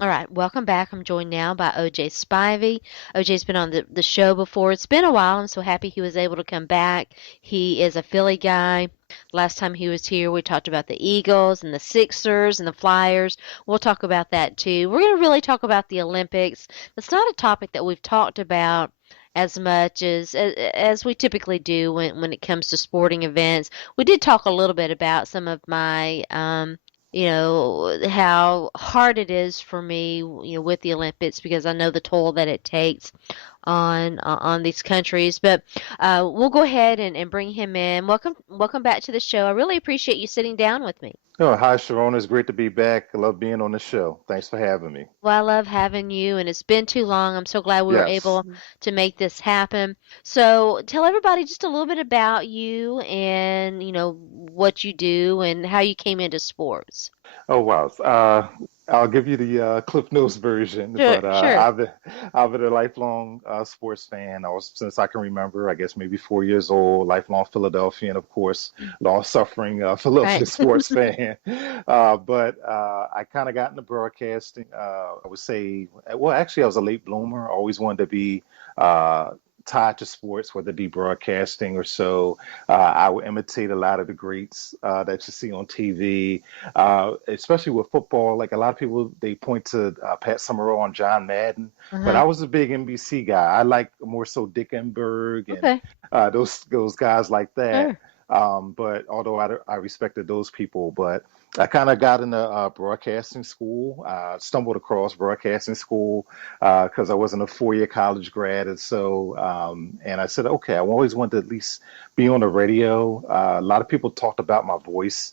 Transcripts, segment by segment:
All right, welcome back. I'm joined now by OJ Spivey. OJ's been on the show before. It's been a while. I'm so happy he was able to come back. He is a Philly guy. Last time he was here, we talked about the Eagles and the Sixers and the Flyers. We'll talk about that too. We're going to really talk about the Olympics. That's not a topic that we've talked about as much as we typically do when it comes to sporting events. We did talk a little bit about some of my how hard it is for me, with the Olympics because I know the toll that it takes on these countries. But we'll go ahead and bring him in. Welcome back to the show. I really appreciate you sitting down with me. Oh, hi, Sharona. It's great to be back. I love being on the show. Thanks for having me. Well, I love having you, and it's been too long. I'm so glad we were Yes. able to make this happen. So tell everybody just a little bit about you and, what you do and how you came into sports. Oh, wow. I'll give you the Cliff Notes version, Sure, but sure. I've been a lifelong sports fan. I was since I can remember. I guess maybe 4 years old. Lifelong Philadelphian, of course, long-suffering Right. Philadelphia sports fan. But I kind of got into broadcasting. I would say, well, actually, I was a late bloomer. I always wanted to be. Tied to sports, whether it be broadcasting or so. I would imitate a lot of the greats that you see on TV, especially with football. Like a lot of people, they point to Pat Summerall and John Madden, but Uh-huh. I was a big NBC guy. I like more so Dick Enberg and Okay. those guys like that. Sure. But although I respected those people, but I kind of got into broadcasting school. Stumbled across broadcasting school because I wasn't a 4 year college grad, and so and I said, okay, I always wanted to at least be on the radio. A lot of people talked about my voice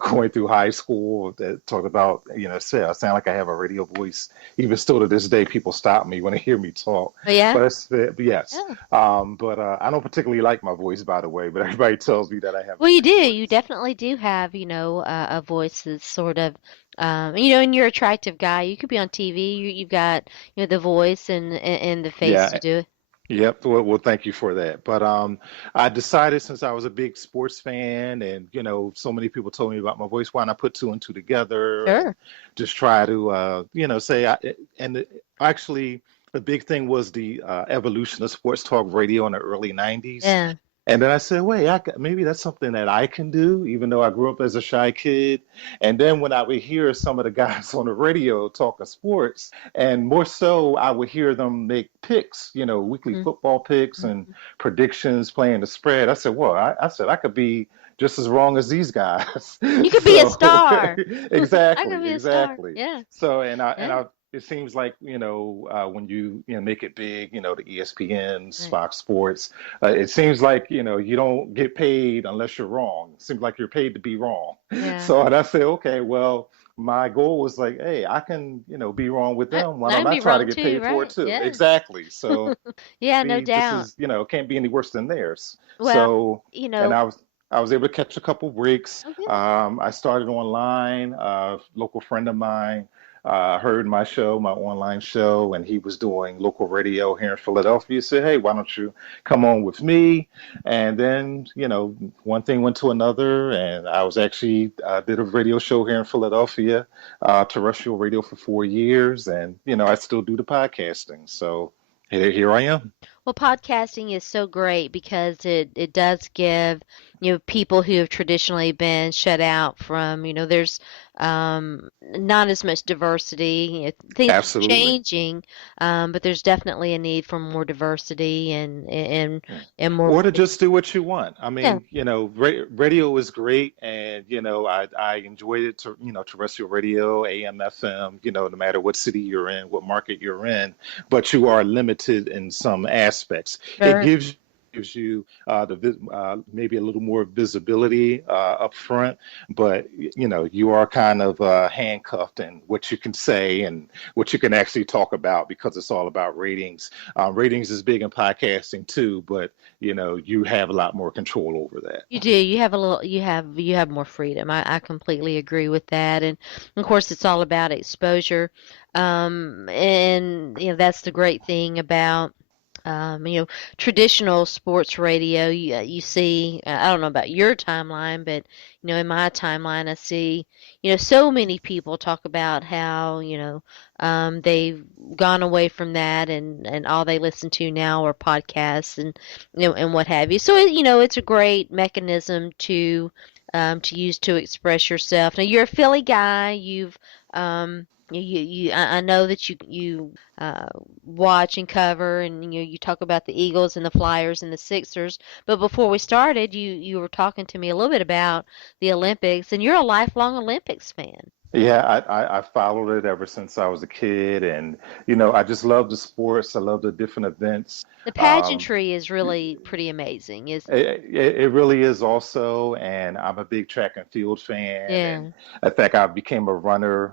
going through high school. That talked about, say I sound like I have a radio voice. Even still to this day, people stop me when they hear me talk. Oh, yeah? But yes, Yeah. but I don't particularly like my voice, by the way. But everybody tells me that I have a Well, you do. pretty You voice. definitely do have, a voice that's sort of, and you're an attractive guy. You could be on TV. You've got, the voice and the face to Yeah. do it. Yep. Well, thank you for that. But I decided since I was a big sports fan, and so many people told me about my voice, why not put two and two together and Sure. just try to, say. Actually, the big thing was the evolution of sports talk radio in the early '90s. Yeah. And then I said, wait, maybe that's something that I can do, even though I grew up as a shy kid. And then when I would hear some of the guys on the radio talking sports, and more so, I would hear them make picks, weekly Mm-hmm. football picks and predictions playing the spread. I said, well, I said I could be just as wrong as these guys. You could be a So star. I could exactly, be a star. exactly. Yeah. So and I and Yeah. I it seems like when you make it big, the ESPNs, Right. Fox Sports, it seems like you don't get paid unless you're wrong. It seems like you're paid to be wrong. Yeah. So and I say, okay, well, my goal was like, hey, I can be wrong with them. Why I don't can I be try to wrong get too, paid for it right? too? Yeah. Exactly. So Yeah, no be this doubt. is can't be any worse than theirs. Well, So you and know, I was able to catch a couple breaks. okay. I started online. A local friend of mine heard my show, my online show, and he was doing local radio here in Philadelphia. He said, "Hey, why don't you come on with me?" And then, one thing went to another, and I was actually did a radio show here in Philadelphia, terrestrial radio for 4 years, and I still do the podcasting. So here I am. Well, podcasting is so great because it does give, people who have traditionally been shut out from, there's not as much diversity. Things are Absolutely. changing, but there's definitely a need for more diversity Yeah. and more Or to voice. just do what you want. I Yeah, mean, radio is great, and I enjoyed it. To terrestrial radio, AM, FM. No matter what city you're in, what market you're in, but you are limited in some aspects. It sure. gives you maybe a little more visibility up front, but you are kind of handcuffed in what you can say and what you can actually talk about because it's all about ratings. Ratings is big in podcasting too, but you have a lot more control over that. You do. You have a little, you have more freedom. I completely agree with that. And of course, it's all about exposure. And that's the great thing about You know, traditional sports radio, you see, I don't know about your timeline, but, you know, in my timeline, I see, you know, so many people talk about how, you know, they've gone away from that and all they listen to now are podcasts and, you know, and what have you. So, you know, it's a great mechanism to use to express yourself. Now, you're a Philly guy. I know that you watch and cover, and you talk about the Eagles and the Flyers and the Sixers. But before we started, you were talking to me a little bit about the Olympics, and you're a lifelong Olympics fan. Yeah, I followed it ever since I was a kid, and I just love the sports. I love the different events. The Um, pageantry is really pretty amazing, isn't it? it really is also, and I'm a big track and field fan, and Yeah, in fact, I became a runner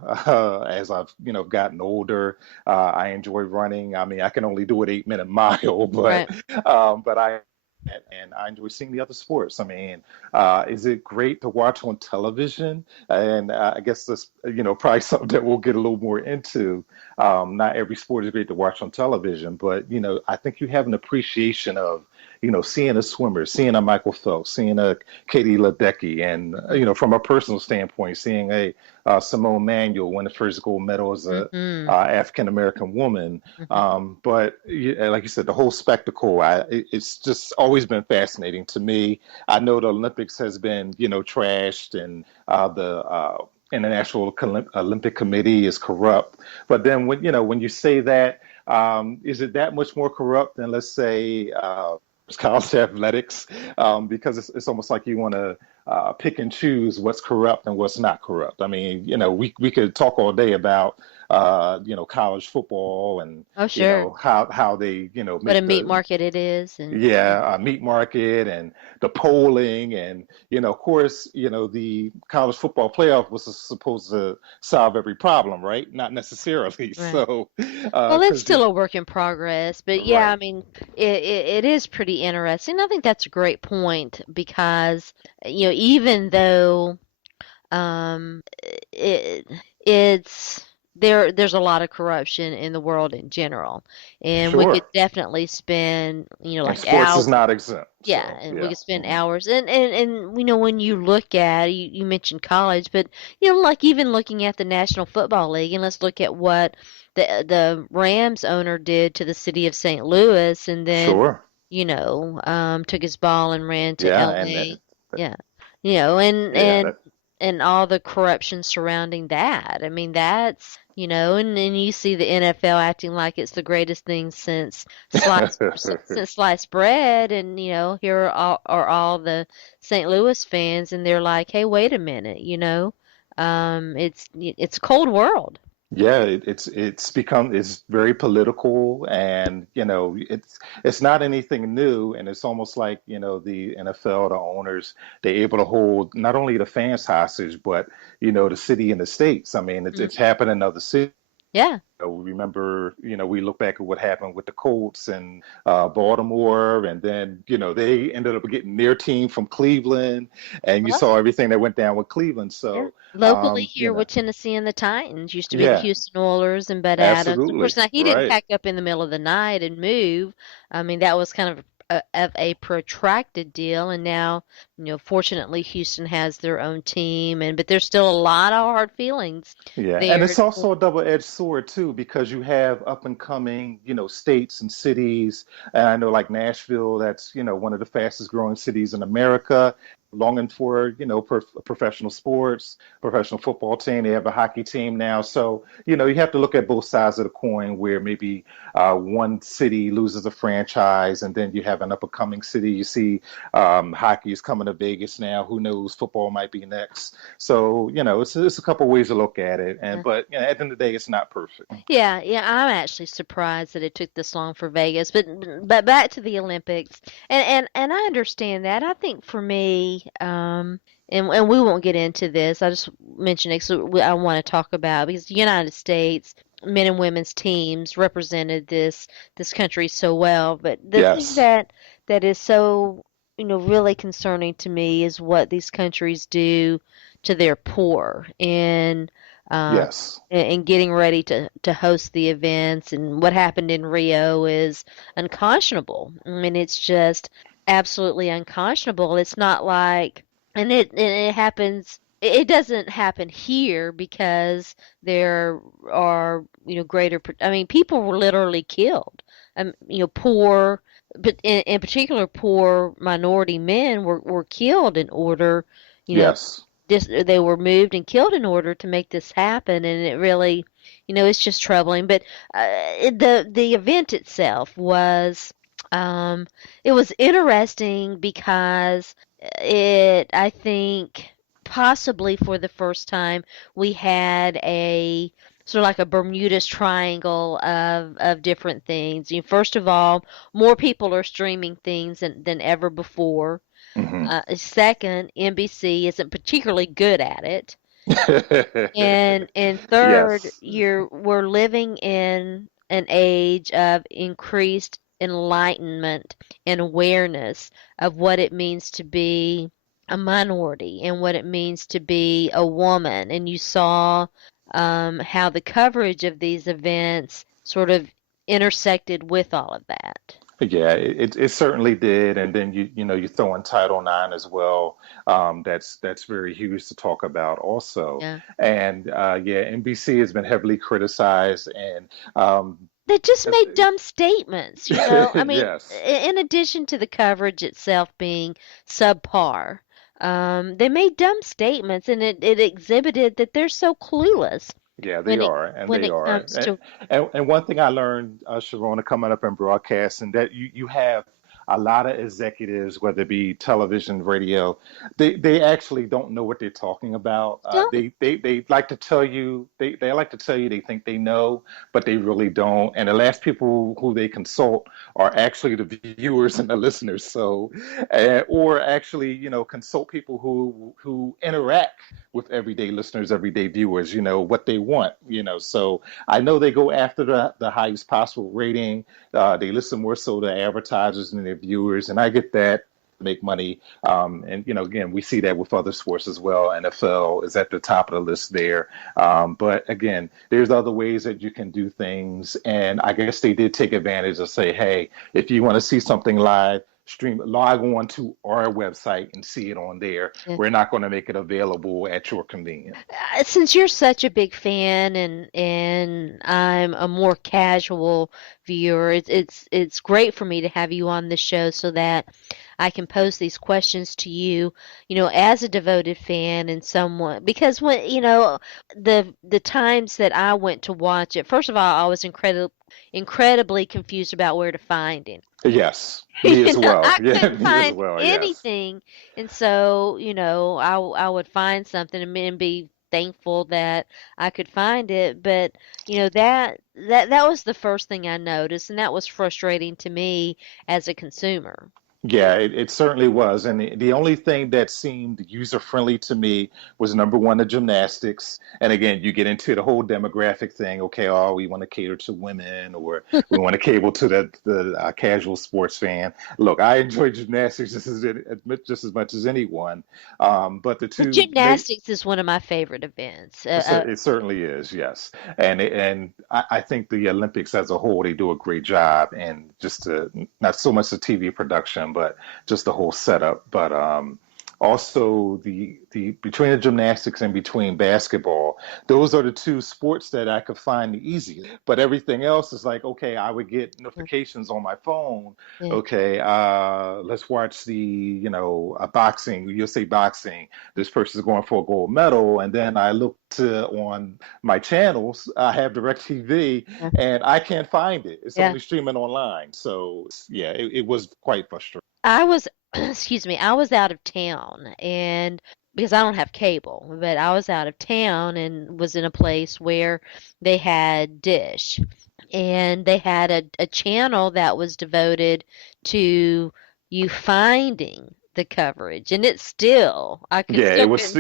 as I've gotten older. I enjoy running. I mean, I can only do an 8-minute mile, right. but I and I enjoy seeing the other sports. I mean, is it great to watch on television? And I guess this, probably something that we'll get a little more into. Not every sport is great to watch on television, but I think you have an appreciation of, seeing a swimmer, seeing a Michael Phelps, seeing a Katie Ledecky, and from a personal standpoint, seeing a Simone Manuel win the first gold medal as a Mm-hmm. African American woman. Hmm. But like you said, the whole spectacle, it's just always been fascinating to me. I know the Olympics has been, trashed, and the International Olympic Committee is corrupt. But then when you say that, is it that much more corrupt than, let's say, college athletics? Because it's almost like you want to pick and choose what's corrupt and what's not corrupt. I mean, we could talk all day about college football and Oh, sure. how they What a make meat the market it is, and yeah. yeah, meat market and the polling and of course, the college football playoff was supposed to solve every problem, right? Not necessarily. Right. So, Well, it's because still a work in progress, but yeah, I right, mean, it is pretty interesting. I think that's a great point because, even though it it's there's a lot of corruption in the world in general, and we could sure, definitely spend, and like sports is hours. not exempt. Yeah, So and we yeah, could spend hours, and when you look at you mentioned college, but like even looking at the National Football League, and let's look at what the Rams owner did to the city of St. Louis, and then sure, took his ball and ran to yeah, and L.A. Yeah, and yeah, and all the corruption surrounding that. I mean, that's and then you see the NFL acting like it's the greatest thing since sliced bread, and here are all the St. Louis fans, and they're like, hey, wait a minute, it's a cold world. Yeah, it's very political, and it's not anything new, and it's almost like the NFL, the owners, they're able to hold not only the fans hostage, but the city and the states. I mean, Mhm. it's happened in other cities. Yeah. We remember, we look back at what happened with the Colts and Baltimore, and then, they ended up getting their team from Cleveland, and you Well, saw everything that went down with Cleveland. yeah. So, Locally here with Tennessee and the Titans used to be the yeah, Houston Oilers and Bud Adams. Of absolutely, course, now he didn't right. pack up in the middle of the night and move. I mean, that was kind of a protracted deal, and now, fortunately, Houston has their own team, but there's still a lot of hard feelings Yeah, and there. it's also a double-edged sword too, because you have up and coming, states and cities. And I know like Nashville, that's, one of the fastest growing cities in America, longing for, professional sports, professional football team. They have a hockey team now. So, you have to look at both sides of the coin where maybe one city loses a franchise and then you have an up and coming city. You see hockey is coming to Vegas now. Who knows? Football might be next. So, it's a couple ways to look at it. And but at the end of the day, it's not perfect. Yeah, yeah, I'm actually surprised that it took this long for Vegas, but back to the Olympics, and I understand that. I think for me, and we won't get into this. I just mentioned it 'cause I want to talk about because the United States men and women's teams represented this country so well. But the thing Yes. that is so really concerning to me is what these countries do to their poor, and Yes. and getting ready to host the events. And what happened in Rio is unconscionable. I mean, it's just absolutely unconscionable. It's not like, and it happens. It doesn't happen here because there are, greater. I mean, people were literally killed. Poor, but in particular, poor minority men were killed in order, you know, Yes. they were moved and killed in order to make this happen, and it really, it's just troubling. But the event itself was, um, it was interesting because I think, possibly for the first time, we had a sort of like a Bermuda's Triangle of different things. First of all, more people are streaming things than ever before. Hmm. Second, NBC isn't particularly good at it. And third, Yes. we're living in an age of increased enlightenment and awareness of what it means to be a minority and what it means to be a woman. And you saw how the coverage of these events sort of intersected with all of that. Yeah, it certainly did, and then you throw in Title IX as well. That's very huge to talk about also, Yeah. and yeah, NBC has been heavily criticized, and um, They just as- made dumb statements. I mean, yes, in addition to the coverage itself being subpar, they made dumb statements, and it exhibited that they're so clueless yeah, they when it are, and when they it are. comes to. And one thing I learned, Sharona, coming up in broadcasting, that you have a lot of executives, whether it be television, radio, they actually don't know what they're talking about. No, They like to tell you they like to tell you they think they know, but they really don't. And the last people who they consult are actually the viewers and the listeners. So, or actually, consult people who interact with everyday listeners, everyday viewers, what they want, So I know they go after the highest possible rating. They listen more so to advertisers and their viewers, and I get that. Make money, and again, we see that with other sports as well. NFL is at the top of the list there, but again, there's other ways that you can do things, and I guess they did take advantage of say, hey, if you want to see something live, log on to our website and see it on there. We're not going to make it available at your convenience. since you're such a big fan and I'm a more casual viewer, it's great for me to have you on the show so that I can pose these questions to you, as a devoted fan and someone, because when, the times that I went to watch it, first of all, I was incredibly confused about where to find him. Yes, me as well. I Yeah, couldn't me as find well. Yes. anything, and so I would find something and be thankful that I could find it. But that was the first thing I noticed, and that was frustrating to me as a consumer. Yeah, it certainly was. And the only thing that seemed user friendly to me was number one, the gymnastics. And again, you get into the whole demographic thing. Okay, oh, we want to cater to women, or we want to cable to the casual sports fan. Look, I enjoy gymnastics just as much as anyone. But the Well, two gymnastics is one of my favorite events. it certainly is, yes, and I think the Olympics as a whole they do a great job, and just not so much the TV production, but just the whole setup. But also the between the gymnastics and between basketball, those are the two sports that I could find the easiest. But everything else is like, okay, I would get notifications on my phone. Yeah. Okay, let's watch a boxing. You'll say boxing, this person's going for a gold medal, and then I look to on my channels, I have DirecTV, Yeah. and I can't find it. It's Yeah. only streaming online. So yeah, it was quite frustrating. I was, excuse me, I was out of town, and because I don't have cable, but I was out of town and was in a place where they had Dish, and they had a channel that was devoted to you finding the coverage, and it's still I could Yeah, still couldn't. It was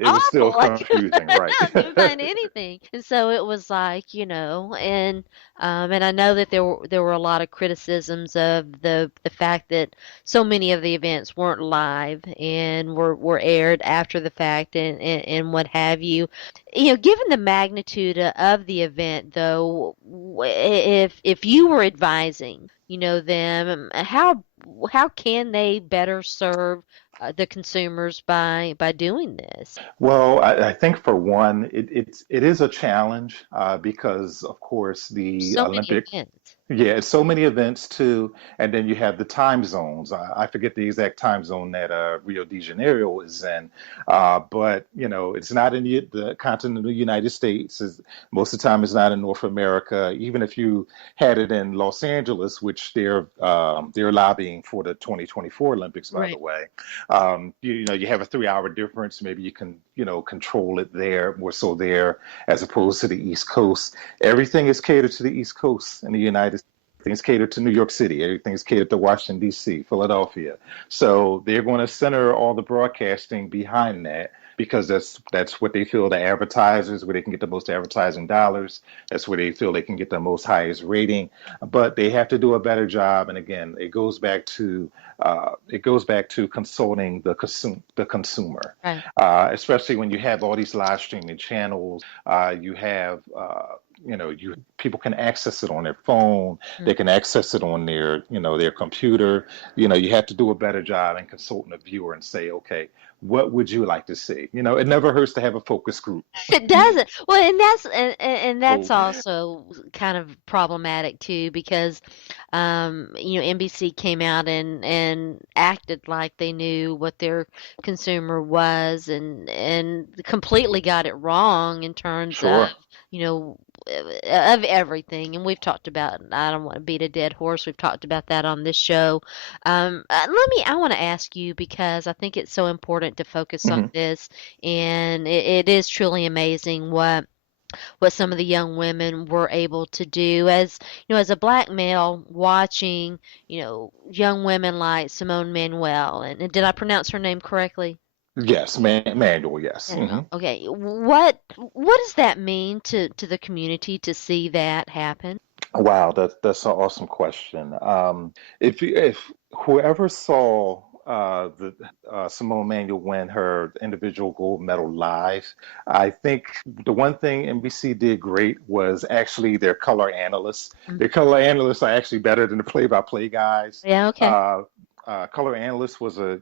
it was still awful. I confusing, right? couldn't find anything, and so it was like, and I know that there were a lot of criticisms of the fact that so many of the events weren't live and were aired after the fact, and what have you. Given the magnitude of the event, though, if you were advising, them, how can they better serve the consumers by doing this? Well, I think for one, it is a challenge because, of course, the So many Olympic. events. Yeah, so many events too, and then you have the time zones. I forget the exact time zone that Rio de Janeiro is in, but it's not in the continental United States. Most of the time, it's not in North America. Even if you had it in Los Angeles, which they're lobbying for the 2024 Olympics, by the Right. way. You have a 3 hour difference. Maybe you can control it there more so there as opposed to the East Coast. Everything is catered to the East Coast in the United States. Everything's catered to New York City. Everything's catered to Washington, D.C., Philadelphia. So they're going to center all the broadcasting behind that because that's what they feel the advertisers, where they can get the most advertising dollars. That's where they feel they can get the most highest rating. But they have to do a better job. And again, it goes back to consulting the consumer, Right. especially when you have all these live streaming channels. You have people can access it on their phone. Mm. They can access it on their computer. You have to do a better job in consulting the viewer and say, okay, what would you like to see? It never hurts to have a focus group. It doesn't. Well, and that's Oh, also kind of problematic too because NBC came out and acted like they knew what their consumer was and completely got it wrong in terms of, sure. you know, of everything. And we've talked about, I don't want to beat a dead horse. We've talked about that on this show. I want to ask you because I think it's so important to focus on Mhm. this, and it is truly amazing what some of the young women were able to do as a black male watching, young women like Simone Manuel, and did I pronounce her name correctly? Yes, manual. Yes. Manuel. Okay. What does that mean to the community to see that happen? Wow, that's an awesome question. If whoever saw the Simone Manuel win her individual gold medal live, I think the one thing NBC did great was actually their color analysts. Mm. Their color analysts are actually better than the play-by-play guys. Yeah, okay. Uh, Color analyst was a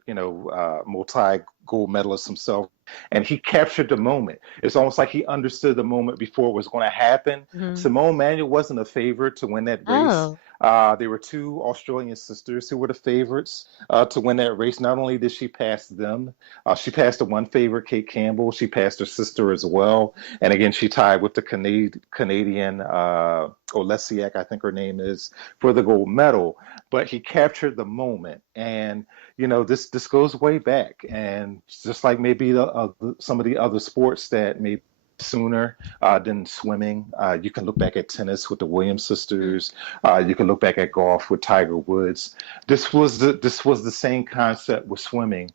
multi gold medalist himself, and he captured the moment. It's almost like he understood the moment before it was going to happen. Hmm. Simone Manuel wasn't a favorite to win that race. Oh. There were two Australian sisters who were the favorites to win that race. Not only did she pass them, she passed the one favorite, Kate Campbell. She passed her sister as well. And again, she tied with the Canadian Olesiak, I think her name is, for the gold medal. But he captured the moment. And this goes way back, and just like maybe some of the other sports that maybe sooner than swimming. You can look back at tennis with the Williams Mm. sisters. You can look back at golf with Tiger Woods. This was the same concept with swimming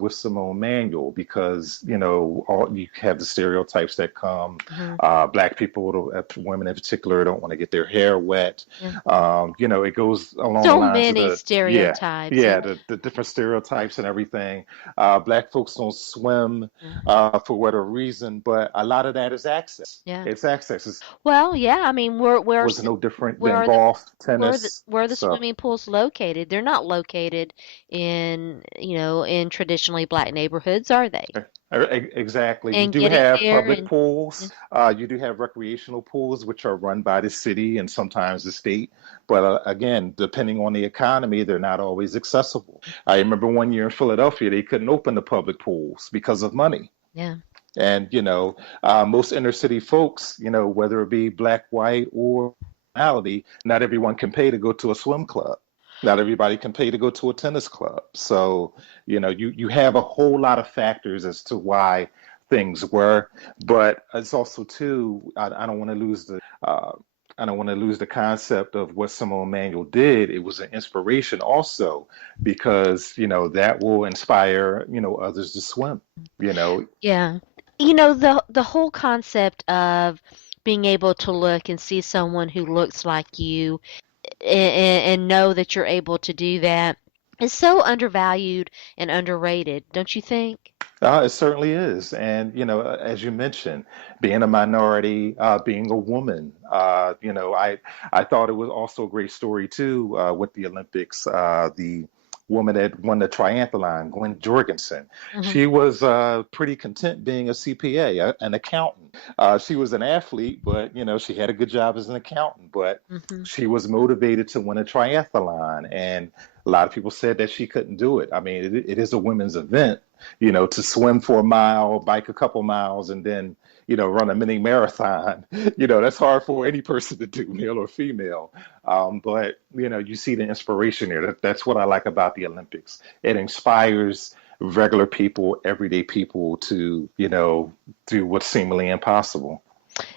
with Simone Manuel because you have the stereotypes that come. Hmm. Black people, women in particular, don't want to get their hair wet. Yeah. It goes along the So lines of many the yeah. stereotypes. Yeah. Yeah, the different stereotypes and everything. Black folks don't swim Yeah. for whatever reason, but a lot of that is access. Yeah. It's access. It Well, yeah, I mean, was no different where than are the golf, where are the tennis. where are the So swimming pools located? They're not located in traditionally black neighborhoods, are they? exactly. You And do getting have there public and pools. You do have recreational pools, which are run by the city and sometimes the state. But again, depending on the economy, they're not always accessible. I remember one year in Philadelphia, they couldn't open the public pools because of money. yeah. And most inner city folks, whether it be black, white, or nationality, not everyone can pay to go to a swim club. Not everybody can pay to go to a tennis club. So, you have a whole lot of factors as to why things were, but it's also too. I don't want to lose the I don't want to lose the concept of what Simone Manuel did. It was an inspiration also because, that will inspire, others to swim, you know. Yeah. The whole concept of being able to look and see someone who looks like you and know that you're able to do that is so undervalued and underrated, don't you think? It certainly is. And, as you mentioned, being a minority, being a woman, I thought it was also a great story too, with the Olympics. The woman that won the triathlon, Gwen Jorgensen, Hmm. she was pretty content being a CPA, an accountant. She was an athlete, but, she had a good job as an accountant, but Hmm. she was motivated to win a triathlon. And a lot of people said that she couldn't do it. I mean, it is a women's event, to swim for a mile, bike a couple miles, and then, run a mini marathon. That's hard for any person to do, male or female. But, you see the inspiration there. That's what I like about the Olympics. It inspires regular people, everyday people to, do what's seemingly impossible.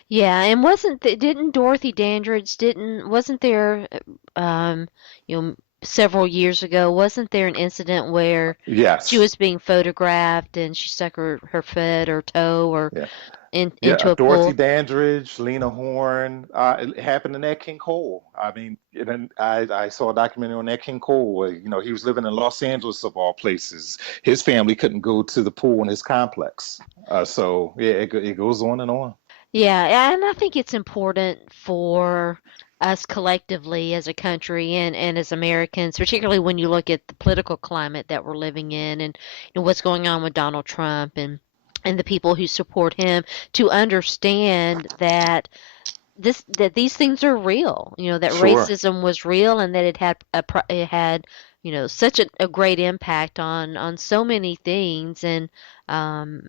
Yeah, and didn't Dorothy Dandridge didn't wasn't there you know several years ago, wasn't there an incident where she Yes. was being photographed and she stuck her foot or toe or Yeah. into Yeah, a Dorothy pool? Dandridge, Lena Horne. It happened in Nat King Cole. I mean, and I saw a documentary on Nat King Cole where, he was living in Los Angeles of all places. His family couldn't go to the pool in his complex. So yeah, it goes on and on. Yeah, and I think it's important for us collectively as a country and as Americans, particularly when you look at the political climate that we're living in and what's going on with Donald Trump and the people who support him, to understand that these things are real. That Sure. racism was real and that it had such a great impact on so many things. And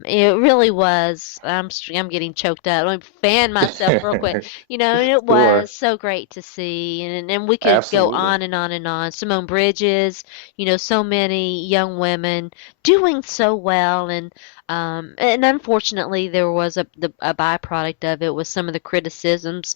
it really was. I'm getting choked up. Let me fan myself real quick. And it Sure. was so great to see. And we could go Absolutely. on and on and on. Simone Bridges, so many young women doing so well. And unfortunately, there was a byproduct of it with some of the criticisms.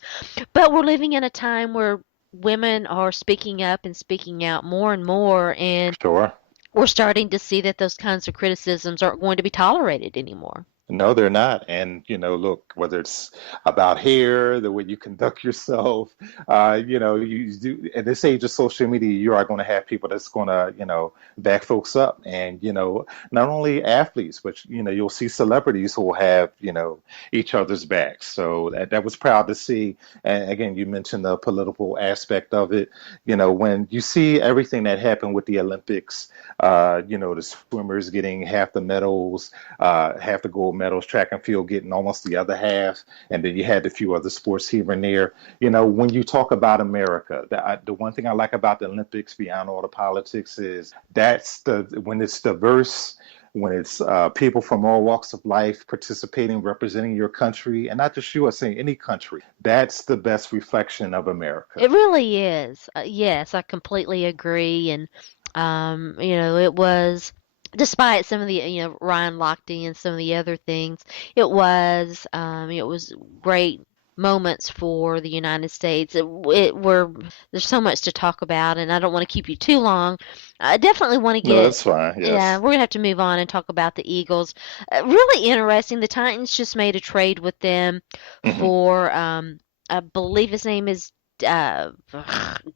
But we're living in a time where women are speaking up and speaking out more and more, and Sure. we're starting to see that those kinds of criticisms aren't going to be tolerated anymore. No, they're not. And, look, whether it's about hair, the way you conduct yourself, you do, at this age of social media, you are going to have people that's going to, back folks up. And, not only athletes, but, you'll see celebrities who will have, each other's backs. So that was proud to see. And again, you mentioned the political aspect of it. When you see everything that happened with the Olympics, the swimmers getting half the medals, half the gold medals, track and field getting almost the other half, and then you had a few other sports here and there. When you talk about America, the one thing I like about the Olympics, beyond all the politics, is that's when it's diverse, when it's people from all walks of life participating, representing your country, and not just you, I say any country. That's the best reflection of America. It really is. Yes, I completely agree. And, it was, despite some of the, Ryan Lochte and some of the other things, it was great moments for the United States. There's so much to talk about, and I don't want to keep you too long. I definitely want to No, get, that's fine. yeah, Yes. we're gonna have to move on and talk about the Eagles. Really interesting. The Titans just made a trade with them Hmm. for, I believe his name is uh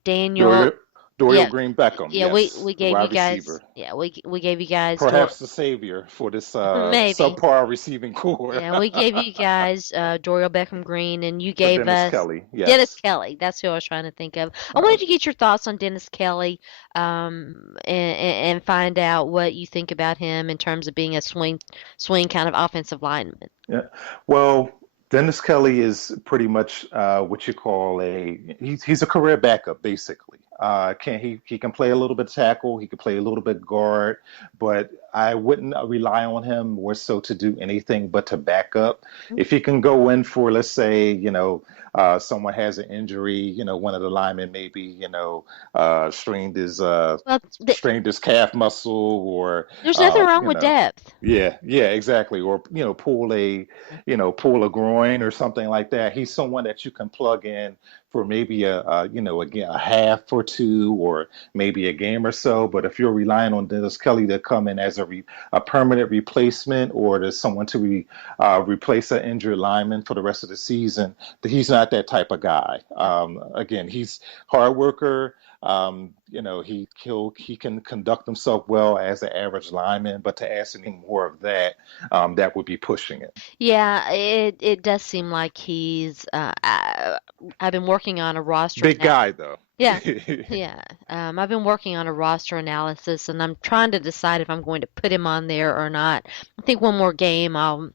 Daniel. Dorial, Dorial Yeah, Green Beckham, yeah. We yes, we the gave you wide guys. receiver. Yeah, we gave you guys Perhaps the savior for this maybe. subpar receiving core. Yeah, we gave you guys Dorial Beckham Green, and you For gave Dennis us Kelly, Dennis yes. Kelly. That's who I was trying to think of. I Uh, wanted to get your thoughts on Dennis Kelly, and find out what you think about him in terms of being a swing kind of offensive lineman. yeah. Well, Dennis Kelly is pretty much what you call he's a career backup basically. Can he can play a little bit tackle, he can play a little bit guard, but I wouldn't rely on him more so to do anything but to back up. If he can go in for, let's say, someone has an injury, one of the linemen maybe, strained his Well, strained his calf muscle, or there's nothing wrong you with know, depth. yeah, yeah, exactly. Or, pull a groin or something like that. He's someone that you can plug in for maybe again, a half or two, or maybe a game or so. But if you're relying on Dennis Kelly to come in as a permanent replacement, or to someone to replace an injured lineman for the rest of the season, he's not that type of guy. Again, he's hard worker. He can conduct himself well as an average lineman, but to ask any more of that, that would be pushing it. Yeah, it does seem like he's. I've been working on a roster Big now. guy though. Yeah, yeah. I've been working on a roster analysis, and I'm trying to decide if I'm going to put him on there or not. I think one more game, I'll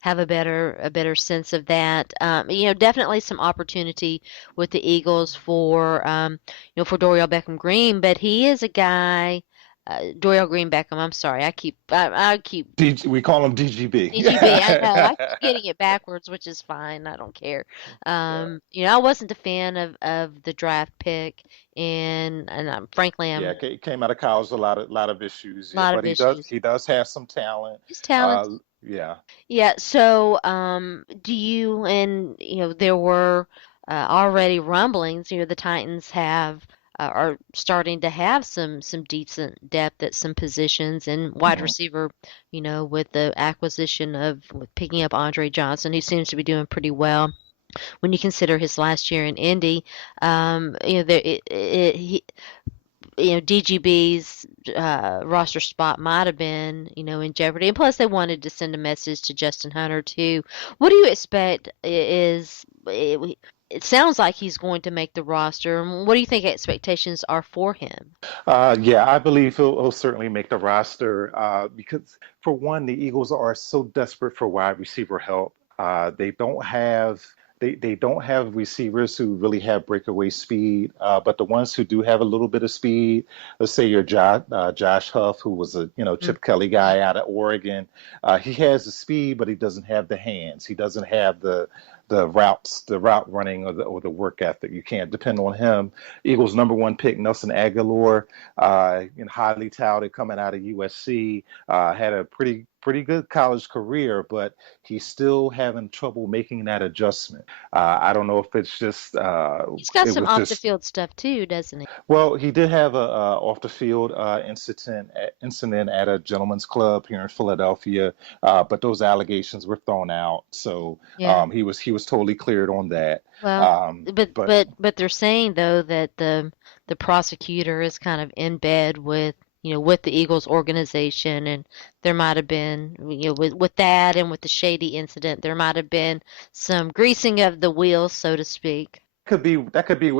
have a better sense of that. Definitely some opportunity with the Eagles for Dorial Beckham Green, but he is a guy. Dorial Green Beckham. I'm sorry. I keep We call him DGB. DGB. I know. I keep getting it backwards, which is fine. I don't care. Yeah. I wasn't a fan of the draft pick, and frankly, Yeah, I'm came out of college a lot of issues. a Yeah, lot but of he does issues. he does have some talent. His talent. Yeah. Yeah, so do you and there were already rumblings, the Titans are starting to have some decent depth at some positions and wide Mhm. receiver, with the acquisition with picking up Andre Johnson, who seems to be doing pretty well when you consider his last year in Indy. There DGB's roster spot might have been, in jeopardy. And plus, they wanted to send a message to Justin Hunter too. What do you expect? It sounds like he's going to make the roster. What do you think expectations are for him? Yeah, I believe he'll certainly make the roster because, for one, the Eagles are so desperate for wide receiver help. They don't have receivers who really have breakaway speed, but the ones who do have a little bit of speed, let's say your Josh Huff, who was a Mm, Chip Kelly guy out of Oregon, he has the speed, but he doesn't have the hands. He doesn't have the route running, or the work ethic. You can't depend on him. Eagles' number one pick, Nelson Aguilar, highly touted coming out of USC, had a pretty good college career, but he's still having trouble making that adjustment. I don't know if it's just He's got it some was off the just field stuff too, doesn't he? well, he did have a off the field incident at a gentleman's club here in Philadelphia, but those allegations were thrown out, so Yeah. he was totally cleared on that. Well, but But but but they're saying though that the prosecutor is kind of in bed with the Eagles organization, and there might have been with that and with the Shady incident, there might have been some greasing of the wheels, so to speak. that could be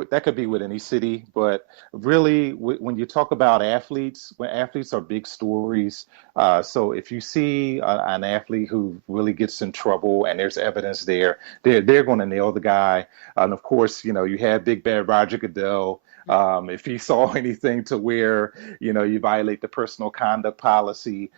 with any city, but really, when you talk about athletes, when athletes are big stories, so if you see an athlete who really gets in trouble and there's evidence there, they're going to nail the guy. And of course, you had Big Bad Roger Goodell. If he saw anything to where you violate the personal conduct policy,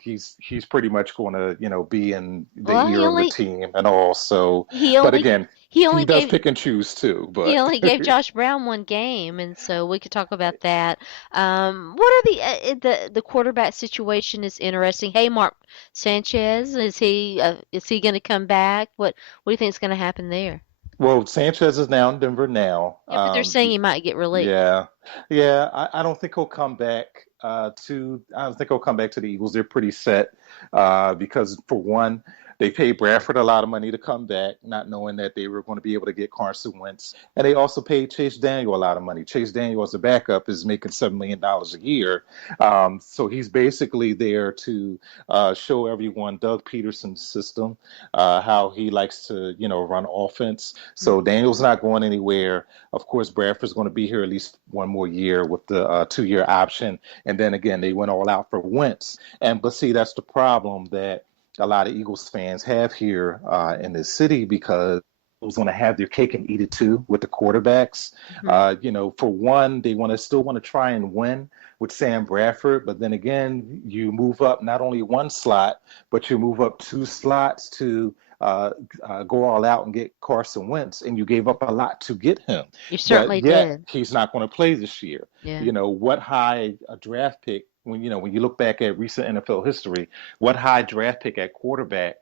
he's pretty much going to be in the Well, ear of the team and all. So, he but only again, he he only does gave pick and choose too, he but only gave Josh Brown one game, and so we could talk about that. What are the quarterback situation is interesting. Hey, Mark Sanchez, is he going to come back? What do you think is going to happen there? well, Sanchez is now in Denver now. Yeah, but they're saying he might get released. Yeah, yeah. I don't think he'll come back I don't think he'll come back to the Eagles. They're pretty set because, for one, they paid Bradford a lot of money to come back, not knowing that they were going to be able to get Carson Wentz, and they also paid Chase Daniel a lot of money. Chase Daniel, as a backup, is making $7 million a year, so he's basically there to show everyone Doug Peterson's system, how he likes to run offense. So Daniel's not going anywhere. Of course, Bradford's going to be here at least one more year with the 2-year option. And then again, they went all out for Wentz. But see, that's the problem that a lot of Eagles fans have here in this city, because want to have their cake and eat it too with the quarterbacks. Hmm. For one, they still want to try and win with Sam Bradford, but then again, you move up not only one slot, but you move up two slots to go all out and get Carson Wentz, and you gave up a lot to get him. You But certainly yet did. he's not going to play this year. Yeah. What high a draft pick when you look back at recent NFL history, what high draft pick at quarterback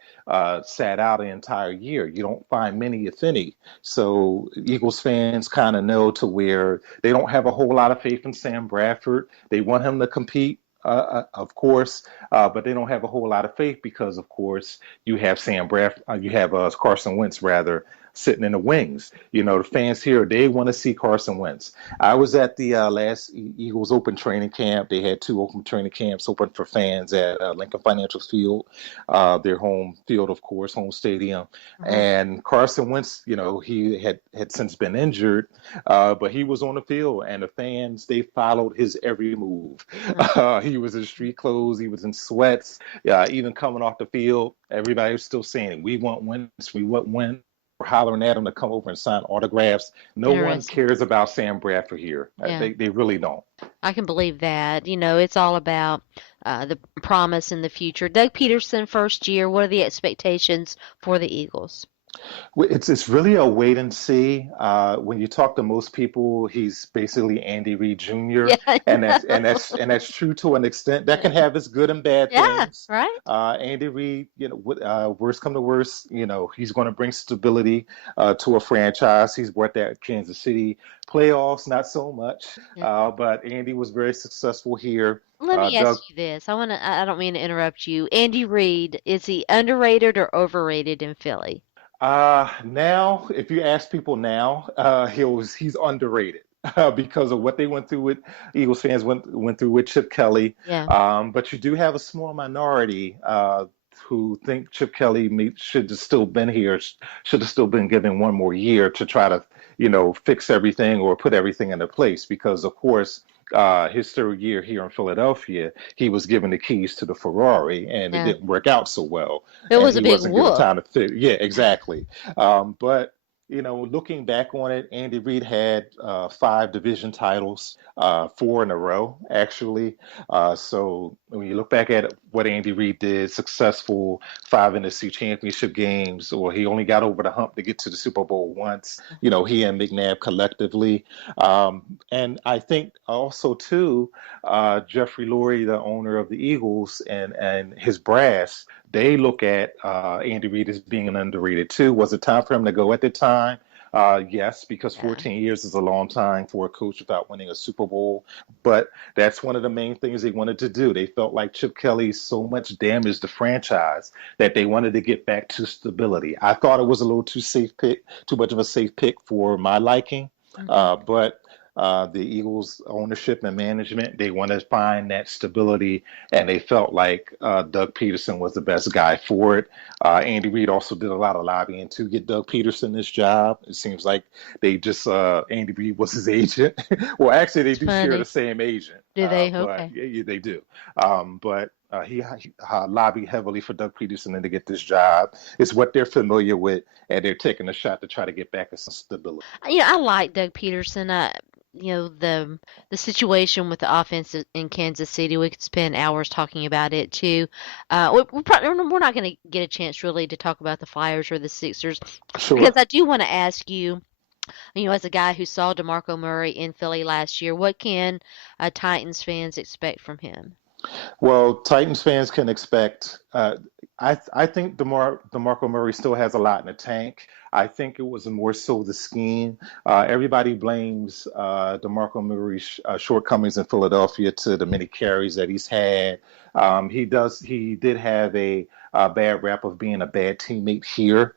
sat out an entire year? You don't find many, if any. So Eagles fans kind of know to where they don't have a whole lot of faith in Sam Bradford. They want him to compete. Of course, but they don't have a whole lot of faith because, of course, you have you have Carson Wentz rather sitting in the wings. The fans here, they want to see Carson Wentz. I was at the last Eagles open training camp. They had two open training camps open for fans at Lincoln Financial Field, their home field, of course, home stadium. Hmm. And Carson Wentz, he had since been injured, but he was on the field, and the fans, they followed his every move. Hmm. He was in street clothes, he was in sweats, even coming off the field. Everybody was still saying, "We want Wentz, we want Wentz." Hollering at him to come over and sign autographs. No one Interesting. cares about Sam Bradford here. Yeah. They really don't. I can believe that. It's all about the promise in the future. Doug Peterson, first year. What are the expectations for the Eagles? Well, it's really a wait and see. When you talk to most people, he's basically Andy Reid Jr., Yeah. and that's true to an extent. That can have its good and bad Yeah. things. Right. Andy Reid, worst come to worst, he's going to bring stability to a franchise. He's brought that Kansas City playoffs, not so much, Yeah. but Andy was very successful here. Let me Doug ask you this. I don't mean to interrupt you. Andy Reid, is he underrated or overrated in Philly? Now, if you ask people now, he's underrated because of what they went through with Eagles fans went through with Chip Kelly. Yeah. But you do have a small minority who think Chip Kelly should have still been here, should have still been given one more year to try to, fix everything or put everything into place. Because of course, his third year here in Philadelphia, he was given the keys to the Ferrari, and it Yeah. didn't work out so well, It and was a he big wasn't given whoop. time to fit. Yeah, exactly. But looking back on it, Andy Reid had five division titles, four in a row, actually. So when you look back at what Andy Reid did, successful five NFC championship games, or he only got over the hump to get to the Super Bowl once, Mhm. he and McNabb collectively. And I think also, too, Jeffrey Lurie, the owner of the Eagles, and his brass, they look at Andy Reid as being an underrated too. Was it time for him to go at the time? Yes, because Yeah. 14 years is a long time for a coach without winning a Super Bowl. But that's one of the main things they wanted to do. They felt like Chip Kelly so much damaged the franchise that they wanted to get back to stability. I thought it was a little too much of a safe pick for my liking. Mhm. But the Eagles ownership and management, they want to find that stability, and they felt like Doug Peterson was the best guy for it. Andy Reid also did a lot of lobbying to get Doug Peterson this job. It seems like they just Andy Reid was his agent. Well, actually, they It's do share the funny. same agent, Do they? but Okay. yeah, yeah, they do. But he lobbied heavily for Doug Peterson to get this job. It's what they're familiar with, and they're taking a shot to try to get back at some stability. I like Doug Peterson. The situation with the offense in Kansas City. We could spend hours talking about it too. We're not going to get a chance really to talk about the Flyers or the Sixers because Sure. I do want to ask you. As a guy who saw DeMarco Murray in Philly last year, what can Titans fans expect from him? Well, Titans fans can expect. I think Demarco Murray still has a lot in the tank. I think it was more so the scheme. Everybody blames Demarco Murray's shortcomings in Philadelphia to the many carries that he's had. He did have a bad rap of being a bad teammate here.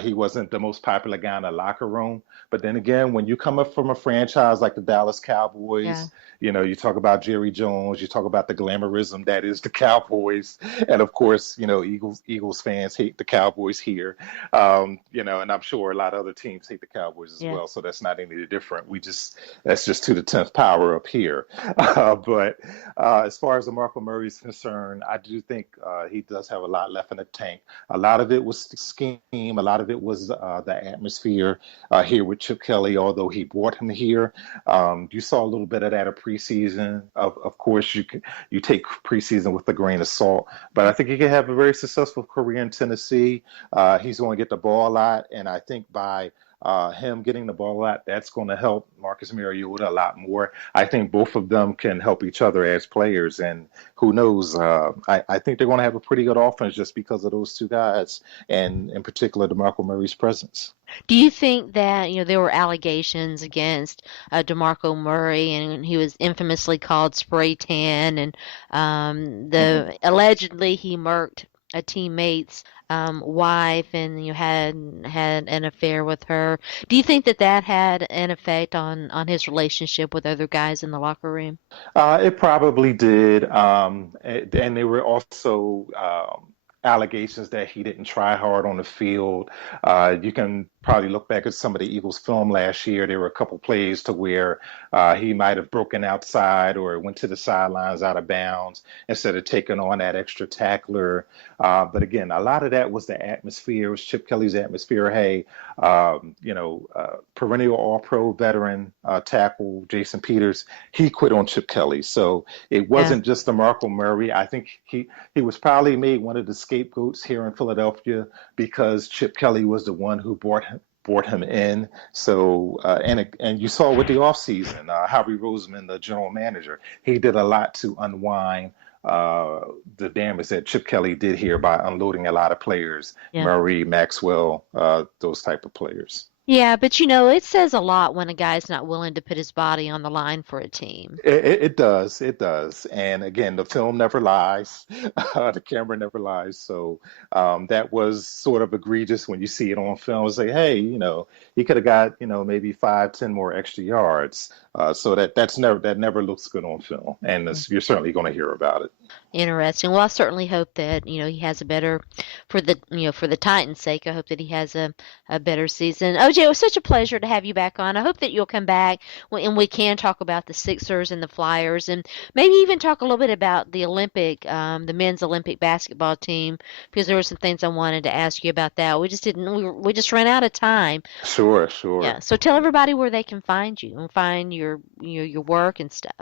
He wasn't the most popular guy in the locker room. But then again, when you come up from a franchise like the Dallas Yeah. Cowboys, you talk about Jerry Jones, you talk about the glamourism that is the Cowboys, and of course, Eagles fans hate the Cowboys here, and I'm sure a lot of other teams hate the Cowboys as Yeah. well. So that's not any different. That's just to the 10th power up here. But as far as the Marco Murray is concerned, I do think he does have a lot left in the tank. A lot of it was scheme. A team. A lot of it was the atmosphere here with Chip Kelly, although he brought him here. You saw a little bit of that of preseason. Of course, you take preseason with a grain of salt, but I think he could have a very successful career in Tennessee. He's going to get the ball a lot, and I think by him getting the ball a lot, that's going to help Marcus Mariota a lot more. I think both of them can help each other as players, and who knows? I think they're going to have a pretty good offense just because of those two guys, and in particular, DeMarco Murray's presence. Do you think that, there were allegations against Demarco Murray, and he was infamously called spray tan, and Hmm. the allegedly he murked a teammate's wife, and you had an affair with her. Do you think that that had an effect on his relationship with other guys in the locker room? It probably did. And there were also allegations that he didn't try hard on the field. You can probably look back at some of the Eagles film last year. There were a couple plays to where he might have broken outside or went to the sidelines out of bounds instead of taking on that extra tackler. But again, a lot of that was the atmosphere. It was Chip Kelly's atmosphere. Hey, perennial All-Pro veteran tackle Jason Peters, he quit on Chip Kelly. So it Yeah. wasn't just DeMarco Murray. I think he was probably made one of the scapegoats here in Philadelphia because Chip Kelly was the one who brought him in. So and you saw with the offseason, Howie Roseman, the general manager, he did a lot to unwind uh, the damage that Chip Kelly did here by unloading a lot of players, Yeah. Murray, Maxwell, those type of players. Yeah, but it says a lot when a guy's not willing to put his body on the line for a team. It does, it does. And again, the film never lies, the camera never lies. So that was sort of egregious when you see it on film. It's like, hey, he could have got, maybe 5, 10 more extra yards. So that never looks good on film, and you're certainly going to hear about it. Interesting. Well, I certainly hope that, he has a better for the Titans' sake. I hope that he has a better season. OJ, it was such a pleasure to have you back on. I hope that you'll come back and we can talk about the Sixers and the Flyers, and maybe even talk a little bit about the men's Olympic basketball team, because there were some things I wanted to ask you about that. We just didn't. We just ran out of time. Sure, Yeah. sure. So tell everybody where they can find you and find your work and stuff.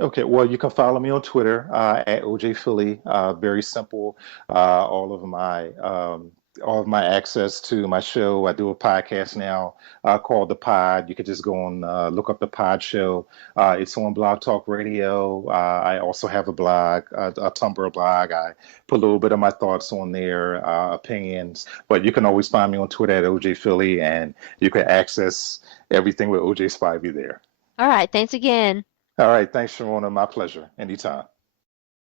Okay, well, you can follow me on Twitter at OJ Philly. Very simple. All of my access to my show. I do a podcast now called The Pod. You could just go and look up The Pod Show. It's on Blog Talk Radio. I also have a blog, a Tumblr blog. I put a little bit of my thoughts on there, opinions. But you can always find me on Twitter at OJ Philly, and you can access everything with OJ Spivey there. All right. Thanks again. All right, thanks, Sharona. My pleasure. Anytime.